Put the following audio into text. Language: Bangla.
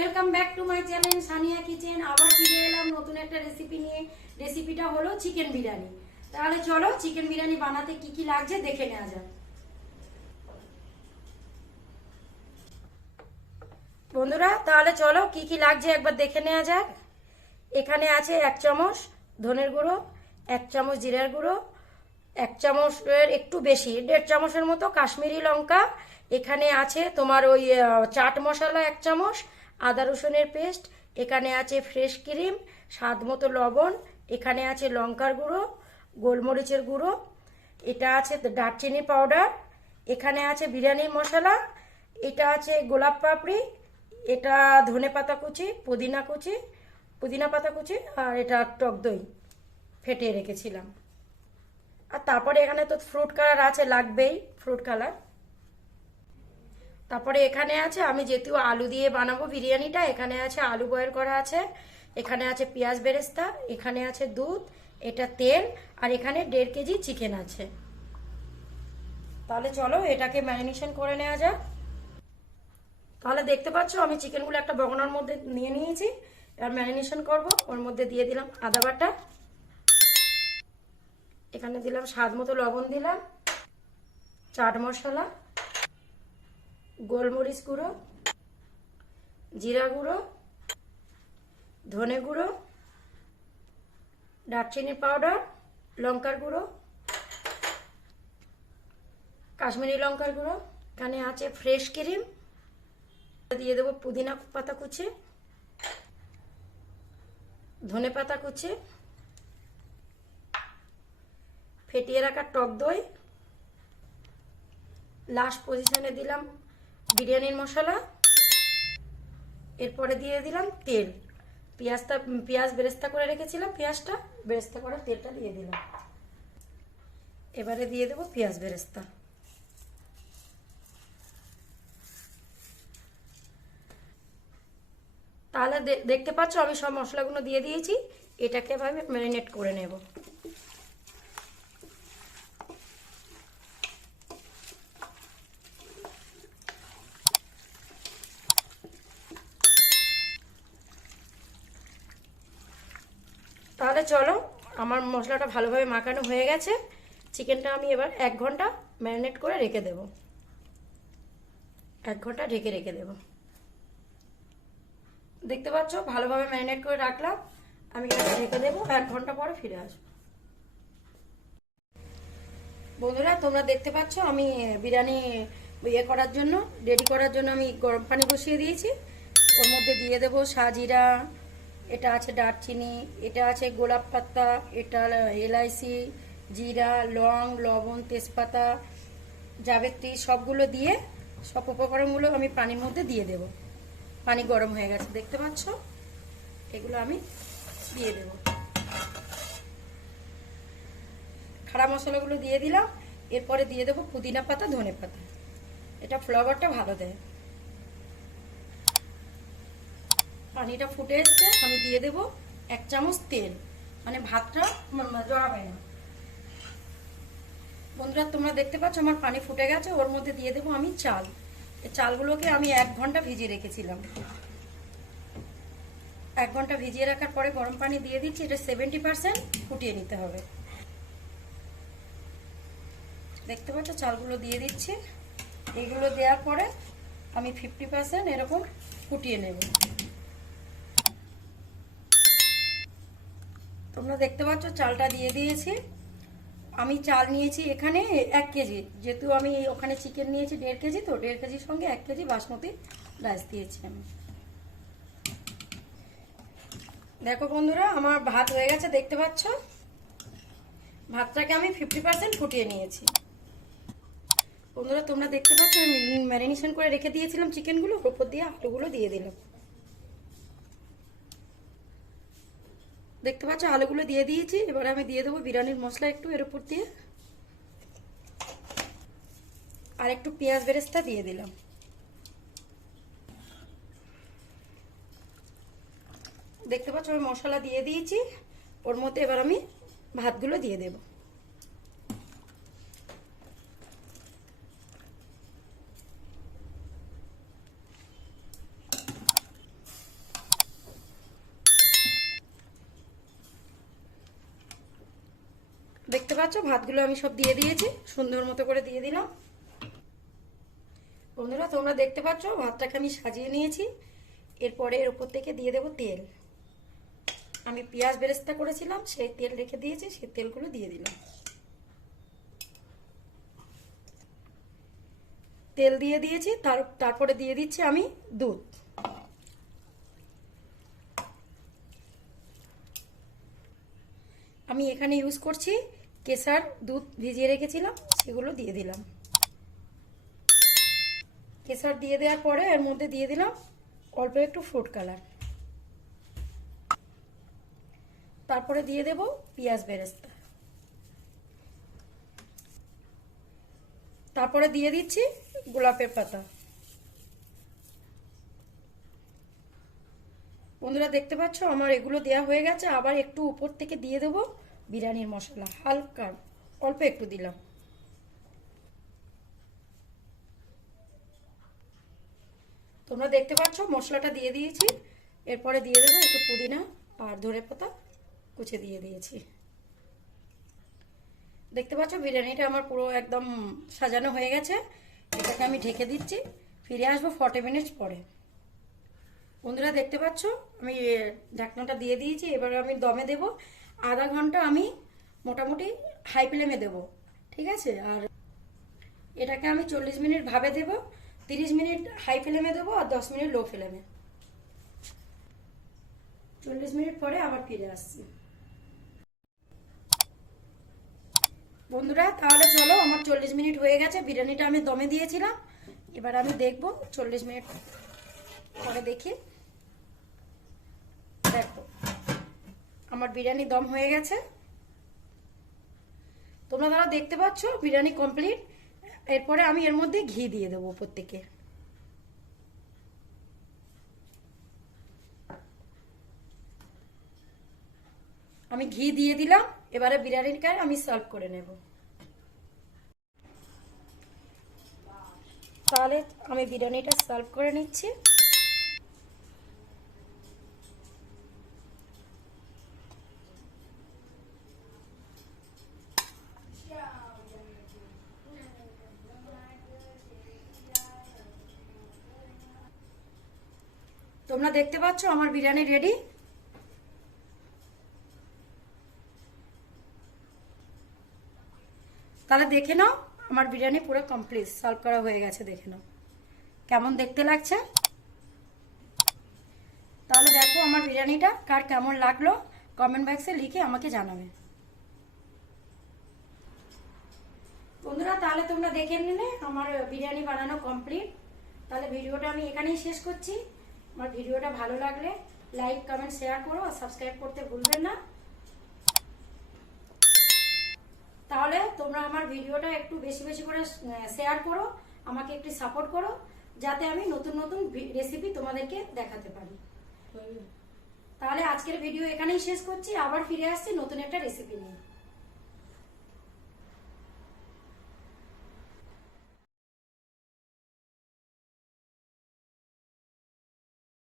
Welcome back to my channel Sania kitchen. আবার ফিরে এলাম নতুন একটা রেসিপি নিয়ে। রেসিপিটা হলো চিকেন বিরিয়ানি। তাহলে চলো চিকেন বিরিয়ানি বানাতে কি কি লাগছে দেখে নেওয়া যাক। বন্ধুরা তাহলে চলো কি কি লাগছে একবার দেখে নেওয়া যাক। এখানে আছে 1 চামচ ধনের গুঁড়ো, 1 চামচ জিরার গুঁড়ো, 1 চামচের একটু বেশি 1.5 চামচের মতো কাশ্মীরি লঙ্কা। এখানে আছে তোমার ওই চাট মশলা 1 চামচ, আদা রসুনের পেস্ট, এখানে আছে ফ্রেশ ক্রিম, স্বাদ মতো লবণ, এখানে আছে লঙ্কার গুঁড়ো, গোলমরিচের গুঁড়ো, এটা আছে দারচিনি পাউডার, এখানে আছে বিরিয়ানি মশলা, এটা আছে গোলাপ পাপড়ি, এটা ধনে পাতা কুচি, পুদিনা পাতা কুচি, আর এটা টক দই ফেটিয়ে রেখেছিলাম। আর তারপরে এখানে তো ফ্রুট কালার আছে, লাগবেই ফ্রুট কালার। তারপরে এখানে আছে আমি যেহেতু আলু দিয়ে বানাবো বিরিয়ানিটা, এখানে আছে আলু বয়েল করা আছে, এখানে আছে পেঁয়াজ বেরেস্তা, এখানে আছে দুধ, এটা তেল, আর এখানে 1.5 কেজি চিকেন আছে। তাহলে চলো এটাকে ম্যারিনেশন করে নেওয়া যাক। তাহলে দেখতে পাচ্ছ আমি চিকেনগুলো একটা বগনার মধ্যে নিয়ে নিয়েছি। এবার ম্যারিনেশন করব। ওর মধ্যে দিয়ে দিলাম আদা বাটা, এখানে দিলাম স্বাদ মতো লবণ, দিলাম চাট মশলা, গোলমরিচ গুঁড়ো, জিরা গুঁড়ো, ধনে গুঁড়ো, দারচিনি পাউডার, লঙ্কার গুঁড়ো, কাশ্মীরি লঙ্কার গুঁড়ো, এখানে আছে ফ্রেশ ক্রিম, দিয়ে দেবো পুদিনা পাতা কুচি, ধনে পাতা কুচি, ফেটিয়ে রাখা টক দই, লাস্ট পজিশনে দিলাম বিরিয়ানির মশলা, এরপরে দিয়ে দিলাম তেল। পেঁয়াজ বেরেস্তা করে রেখেছিলাম, পেঁয়াজটা বেরেস্তা করা তেলটা দিয়ে দিলাম। এবারে দিয়ে দেবো পেঁয়াজ বেরেস্তা। তাহলে দেখতে পাচ্ছ আমি সব মশলাগুলো দিয়ে দিয়েছি। এটাকে ভাবে ম্যারিনেট করে নেব। তাহলে চলো আমার মশলাটা ভালোভাবে মাখানো হয়ে গেছে। চিকেনটা আমি এবার 1 ঘন্টা ম্যারিনেট করে রেখে দেব। 1 ঘন্টা ঢেকে রেখে দেব। দেখতে পাচ্ছ ভালোভাবে ম্যারিনেট করে রাখলাম। আমি এটা ঢেকে দেবো, 1 ঘন্টা পরে ফিরে আসবো। বন্ধুরা তোমরা দেখতে পাচ্ছ আমি বিরিয়ানি করার জন্য রেডি করার জন্য আমি গরম পানি বসিয়ে দিয়েছি। ওর মধ্যে দিয়ে দেবো সাজিরা, এটা আছে দারচিনি, এটা আছে গোলাপ পাতা, এটা এলাইচি, জিরা, লং, লবণ, তেজপাতা, জাবেত্রী, সবগুলো দিয়ে সব উপকরণগুলো আমি পানির মধ্যে দিয়ে দেব। পানি গরম হয়ে গেছে দেখতে পাচ্ছ, এগুলো আমি দিয়ে দেব। খাড়া মশলাগুলো দিয়ে দিলাম। এরপরে দিয়ে দেবো পুদিনা পাতা, ধনে পাতা, এটা ফ্লেভারটা ভালো দেয়। পানিটা ফুটে এসছে, আমি দিয়ে দেব 1 চামচ তেল, মানে ভাতটা জড়াবে না। বন্ধুরা তোমরা দেখতে পাচ্ছ আমার পানি ফুটে গেছে। ওর মধ্যে দিয়ে দেবো আমি চাল। এই চালগুলোকে আমি 1 ঘন্টা ভিজিয়ে রেখেছিলাম। 1 ঘন্টা ভিজিয়ে রাখার পরে গরম পানি দিয়ে দিচ্ছি। এটা 70% ফুটিয়ে নিতে হবে। দেখতে পাচ্ছ চালগুলো দিয়ে দিচ্ছি। এইগুলো দেওয়ার পরে আমি 50% এরকম ফুটিয়ে নেব। তোমরা দেখতে পাচ্ছ চালটা দিয়ে দিয়েছি। আমি চাল নিয়েছি এখানে 1 কেজি, যেহেতু আমি ওখানে চিকেন নিয়েছি 1.5 কেজি, তো 1.5 কেজির সঙ্গে 1 কেজি বাসমতি রাইস দিয়েছি আমি। দেখো বন্ধুরা আমার ভাত হয়ে গেছে দেখতে পাচ্ছ। ভাতটাকে আমি 50% ফুটিয়ে নিয়েছি। বন্ধুরা তোমরা দেখতে পাচ্ছ আমি ম্যারিনেশন করে রেখে দিয়েছিলাম চিকেনগুলো, উপর দিয়ে আলুগুলো দিয়ে দিলাম। দেখতে পাচ্ছ আলুগুলো দিয়ে দিয়েছি। এবার আমি দিয়ে দেবো বিরিয়ানির মশলা একটু এর উপর দিয়ে, আর একটু পেঁয়াজ বেরেস্তা দিয়ে দিলাম। দেখতে পাচ্ছ আমি মশলা দিয়ে দিয়েছি। ওর মধ্যে এবার আমি ভাতগুলো দিয়ে দেব। পাচ্ছ ভাতগুলো আমি সব দিয়ে দিয়েছি, সুন্দর মতো করে দিয়ে দিলাম। বন্ধুরা তোমরা দেখতে পাচ্ছ ভাতটাকে আমি সাজিয়ে নিয়েছি। এরপরে এর উপর থেকে দিয়ে দেব তেল। আমি পেঁয়াজ বেরেস্তা করেছিলাম, সেই তেল রেখে দিয়েছি, সেই তেলগুলো দিয়ে দিলাম। তেল দিয়ে দিয়েছি, তারপরে দিয়ে দিচ্ছি আমি দুধ। আমি এখানে ইউজ করছি কেসার দুধ, ভিজিয়ে রেখেছিলাম, সেগুলো দিয়ে দিলাম। কেসার দিয়ে দেওয়ার পরে এর মধ্যে দিয়ে দিলাম অল্প একটু ফ্রুট কালার। তারপরে দিয়ে দেব পেঁয়াজ বেরেস্তা। তারপরে দিয়ে দিচ্ছি গোলাপের পাতা। বন্ধুরা দেখতে পাচ্ছ আমার এগুলো দেয়া হয়ে গেছে। আবার একটু উপর থেকে দিয়ে দেব বিরিয়ানির মশলা, হালকা অল্প একটু দিলাম। তোমরা দেখতে পাচ্ছ মশলাটা দিয়ে দিয়েছি। এরপরে দিয়ে দেবো একটু পুদিনা আর ধনেপাতা কুচে দিয়ে দিয়েছি। দেখতে পাচ্ছ বিরিয়ানিটা আমার পুরো একদম সাজানো হয়ে গেছে। এটাকে আমি ঢেকে দিচ্ছি, ফিরে আসবো 40 মিনিট পরে। বন্ধুরা দেখতে পাচ্ছ আমি ঢাকনাটা দিয়ে দিয়েছি। এবার আমি দমে দেব আধা ঘন্টা। আমি মোটামুটি হাই ফ্লেমে দেব, ঠিক আছে। আর এটাকে আমি 40 মিনিট ভাবে দেব, 30 মিনিট হাই ফ্লেমে দেবো আর 10 মিনিট লো ফ্লেমে। 40 মিনিট পরে আবার ফিরে আসছি। বন্ধুরা তাহলে চলো, আমার 40 মিনিট হয়ে গেছে। বিরিয়ানিটা আমি দমে দিয়েছিলাম, এবার আমি দেখব 40 মিনিট পরে। দেখি, দেখো আমার বিরিয়ানি দম হয়ে গেছে। তোমরা তারা দেখতে পাচ্ছ বিরিয়ানি কমপ্লিট। এরপরে আমি এর মধ্যে ঘি দিয়ে দেবো উপর থেকে। আমি ঘি দিয়ে দিলাম। এবারে বিরিয়ানিটাকে আমি সার্ভ করে নেব। তাহলে আমি বিরিয়ানিটা সার্ভ করে নিচ্ছি। তোমরা দেখতে পাচ্ছ আমার বিরিয়ানি রেডি। তাহলে দেখে নাও আমার বিরিয়ানি পুরো কমপ্লিট, সার্ভ করা হয়ে গেছে। দেখে নাও কেমন দেখতে লাগছে। তাহলে দেখো আমার বিরিয়ানিটা কার কেমন লাগলো কমেন্ট বক্সে লিখে আমাকে জানাবে। বন্ধুরা তাহলে তোমরা দেখে নিলে আমার বিরিয়ানি বানানো কমপ্লিট। তাহলে ভিডিওটা আমি এখানেই শেষ করছি। আমার ভিডিওটা ভালো লাগলে লাইক কমেন্ট শেয়ার করো আর সাবস্ক্রাইব করতে ভুলবেন না। তাহলে তোমরা আমার ভিডিওটা একটু বেশি বেশি করে শেয়ার করো, আমাকে একটু সাপোর্ট করো, যাতে আমি নতুন নতুন রেসিপি তোমাদেরকে দেখাতে পারি। তাহলে আজকের ভিডিও এখানেই শেষ করছি। আবার ফিরে আসছি নতুন একটা রেসিপি নিয়ে।